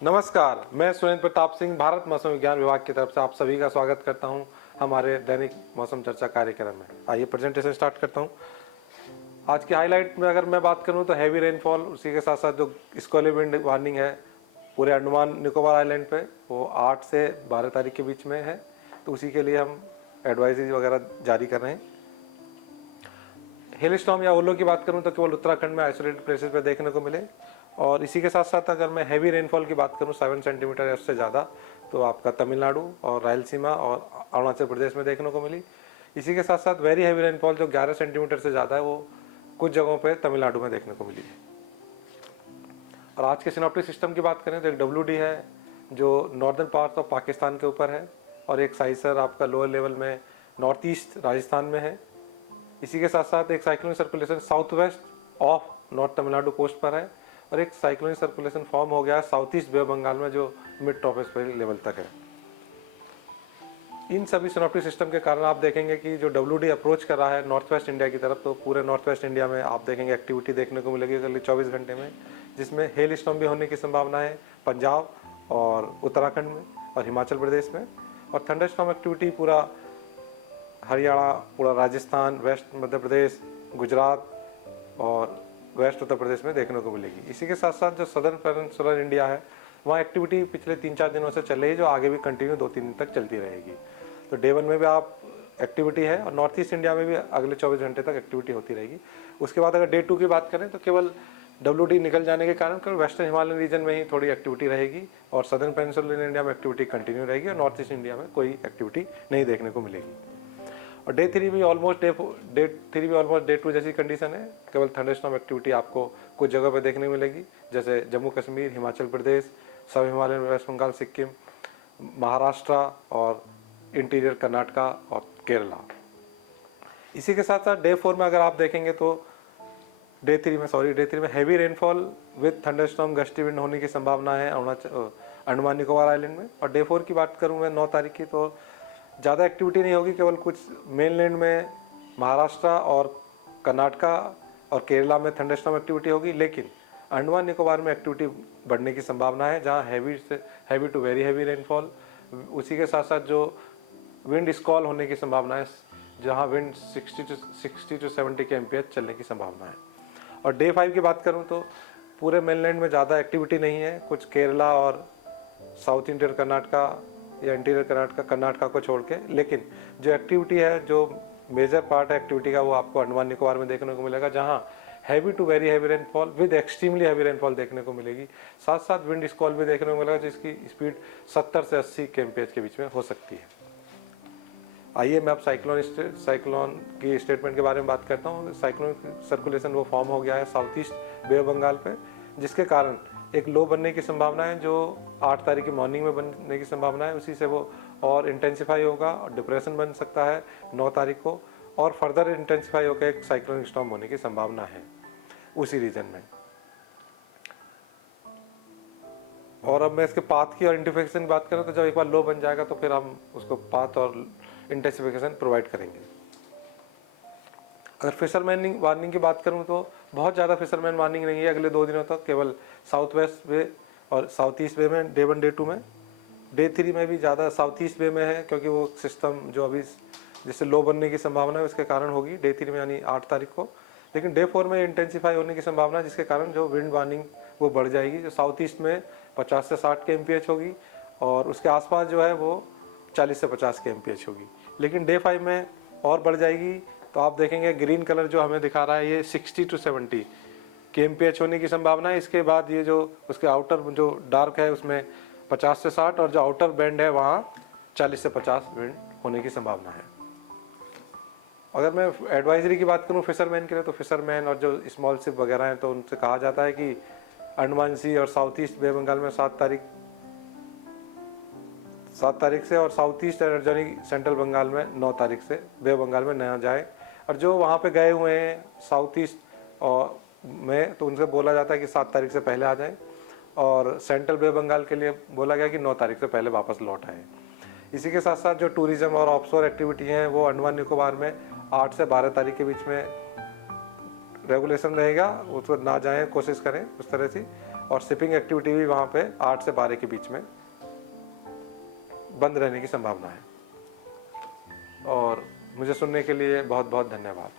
नमस्कार, मैं सुरेंद्र प्रताप सिंह भारत मौसम विज्ञान विभाग की तरफ से आप सभी का स्वागत करता हूं हमारे दैनिक मौसम चर्चा कार्यक्रम में। आइए प्रेजेंटेशन स्टार्ट करता हूं। आज की हाईलाइट में अगर मैं बात करूं तो हैवी रेनफॉल, उसी के साथ साथ जो स्क्वेली विंड वार्निंग है पूरे अंडमान निकोबार आइलैंड पे, वो 8 से 12 तारीख के बीच में है, तो उसी के लिए हम एडवाइजरी वगैरह जारी कर रहे हैं। हेल स्टॉर्म या ओलो की बात करूं तो केवल उत्तराखंड में आइसोलेटेड प्लेसेस पे देखने को मिले, और इसी के साथ साथ अगर मैं हैवी रेनफॉल की बात करूं 7 सेंटीमीटर या उससे ज़्यादा, तो आपका तमिलनाडु और रायलसीमा और अरुणाचल प्रदेश में देखने को मिली। इसी के साथ साथ वेरी हैवी रेनफॉल जो 11 सेंटीमीटर से ज़्यादा है, वो कुछ जगहों पे तमिलनाडु में देखने को मिली है। और आज के सिनॉप्टिक सिस्टम की बात करें तो एक WD है जो नॉर्दर्न पार्ट ऑफ पाकिस्तान के ऊपर है, और एक साइसर आपका लोअर लेवल में नॉर्थ ईस्ट राजस्थान में है। इसी के साथ साथ एक cyclonic circulation south west of north Tamil Nadu coast पर है, और एक साइक्लोनिक सर्कुलेशन फॉर्म हो गया है south east Bay of Bengal में जो मिड ट्रॉपोस्फेरिक लेवल तक है। इन सभी सिनॉप्टिक सिस्टम के कारण आप देखेंगे कि जो WD अप्रोच कर रहा है नॉर्थ वेस्ट इंडिया की तरफ, तो पूरे नॉर्थ वेस्ट इंडिया में आप देखेंगे एक्टिविटी देखने को मिलेगी अगले 24 घंटे में, जिसमें हेल स्टॉर्म भी होने की संभावना है पंजाब और उत्तराखंड में और हिमाचल प्रदेश में, और थंडर स्टॉर्म एक्टिविटी पूरा हरियाणा, पूरा राजस्थान, वेस्ट मध्य प्रदेश, गुजरात और वेस्ट उत्तर प्रदेश में देखने को मिलेगी। इसी के साथ साथ जो सदर्न पेनिनसुलर इंडिया है, वहाँ एक्टिविटी पिछले 3-4 दिनों से चल रही है, जो आगे भी कंटिन्यू 2-3 दिन तक चलती रहेगी। तो डे 1 में भी आप एक्टिविटी है, और नॉर्थ ईस्ट इंडिया में भी अगले 24 घंटे तक एक्टिविटी होती रहेगी। उसके बाद अगर डे 2 की बात करें तो केवल WD निकल जाने के कारण केवल वेस्टर्न हिमालयन रीजन में ही थोड़ी एक्टिविटी रहेगी, और सदर्न पेनिनसुलर इंडिया में एक्टिविटी कंटिन्यू रहेगी, और नॉर्थ ईस्ट इंडिया में कोई एक्टिविटी नहीं देखने को मिलेगी। और डे 3 भी ऑलमोस्ट डे 2 जैसी कंडीशन है, केवल थंडरस्टॉर्म एक्टिविटी आपको कुछ जगह पर देखने मिलेगी, जैसे जम्मू कश्मीर, हिमाचल प्रदेश, सब हिमालयन, वेस्ट बंगाल, सिक्किम, महाराष्ट्र और इंटीरियर कर्नाटका और केरला। इसी के साथ साथ डे 4 में अगर आप देखेंगे तो डे 3 में heavy rainfall with thunderstorm gusty wind होने की संभावना है अंडमान निकोबार आइलैंड में। और डे 4 की बात करूँ मैं 9 तारीख की, तो ज़्यादा एक्टिविटी नहीं होगी, केवल कुछ मेनलैंड में महाराष्ट्र और कर्नाटका और केरला में थंडरस्टॉर्म एक्टिविटी होगी, लेकिन अंडमान निकोबार में एक्टिविटी बढ़ने की संभावना है, जहां heavy to very heavy rainfall, उसी के साथ साथ जो विंड स्कॉल होने की संभावना है, जहां विंड 60 to 70 kmph चलने की संभावना है। और डे 5 की बात करूं तो पूरे मेनलैंड में ज़्यादा एक्टिविटी नहीं है, कुछ केरला और साउथ इंटीरियर कर्नाटका या इंटीरियर कर्नाटका को छोड़ के, लेकिन जो एक्टिविटी है, जो मेजर पार्ट है एक्टिविटी का, वो आपको अंडमान निकोबार में देखने को मिलेगा, जहां heavy to very heavy rainfall with extremely heavy rainfall देखने को मिलेगी। साथ साथ विंड स्कॉल भी देखने को मिलेगा, जिसकी स्पीड 70 से 80 kmph के बीच में हो सकती है। आइए मैं अब साइक्लोन की स्टेटमेंट के बारे में बात करता हूँ। साइक्लोन सर्कुलेशन वो फॉर्म हो गया है south east Bay of Bengal पे, जिसके कारण एक लो बनने की संभावना है, जो 8 तारीख की मॉर्निंग में बनने की संभावना है। उसी से वो और इंटेंसिफाई होगा और डिप्रेशन बन सकता है 9 तारीख को, और फर्दर इंटेंसिफाई होकर एक साइक्लोनिक स्टॉर्म होने की संभावना है उसी रीजन में। और अब मैं इसके पाथ की और इंटेंसिफिकेशन की बात करूँ तो जब एक बार लो बन जाएगा तो फिर हम उसको पाथ और इंटेंसिफिकेशन प्रोवाइड करेंगे। अगर फिशरमैन वार्निंग की बात करूं तो बहुत ज़्यादा फिशरमैन वार्निंग नहीं है अगले 2 दिनों तक, केवल साउथ वेस्ट वे और साउथ ईस्ट वे में डे 1 डे 2 में। डे 3 में भी ज़्यादा साउथ ईस्ट वे में है, क्योंकि वो सिस्टम जो अभी जिससे लो बनने की संभावना है उसके कारण होगी डे 3 में, यानी 8 तारीख को। लेकिन डे 4 में इंटेंसिफाई होने की संभावना है, जिसके कारण जो विंड वार्निंग वो बढ़ जाएगी, जो साउथ ईस्ट में 50 से 60 kmph होगी, और उसके आसपास जो है वो 40 से 50 kmph होगी। लेकिन डे 5 में और बढ़ जाएगी, तो आप देखेंगे ग्रीन कलर जो हमें दिखा रहा है, ये 60 to 70 kmph होने की संभावना है। इसके बाद ये जो उसके आउटर जो डार्क है उसमें 50 से 60, और जो आउटर बैंड है वहाँ 40 से 50 विंड होने की संभावना है। अगर मैं एडवाइजरी की बात करूँ फिशरमैन के लिए, तो फिशरमैन और जो स्मॉल शिप वगैरह हैं, तो उनसे कहा जाता है कि अंडमान सी और साउथ ईस्ट बे बंगाल में 7 तारीख से, और south east adjoining central Bengal में 9 तारीख से बे बंगाल में न जाए। और जो वहाँ पे गए हुए हैं साउथ ईस्ट और में, तो उनसे बोला जाता है कि 7 तारीख से पहले आ जाएं, और सेंट्रल बे बंगाल के लिए बोला गया कि 9 तारीख से पहले वापस लौट आए। इसी के साथ साथ जो टूरिज्म और ऑफशोर एक्टिविटी हैं वो अंडमान निकोबार में 8 से 12 तारीख के बीच में रेगुलेशन रहेगा, उसको ना जाएं, कोशिश करें उस तरह से। और शिपिंग एक्टिविटी भी वहाँ पे 8 से 12 के बीच में बंद रहने की संभावना है। और मुझे सुनने के लिए बहुत बहुत धन्यवाद।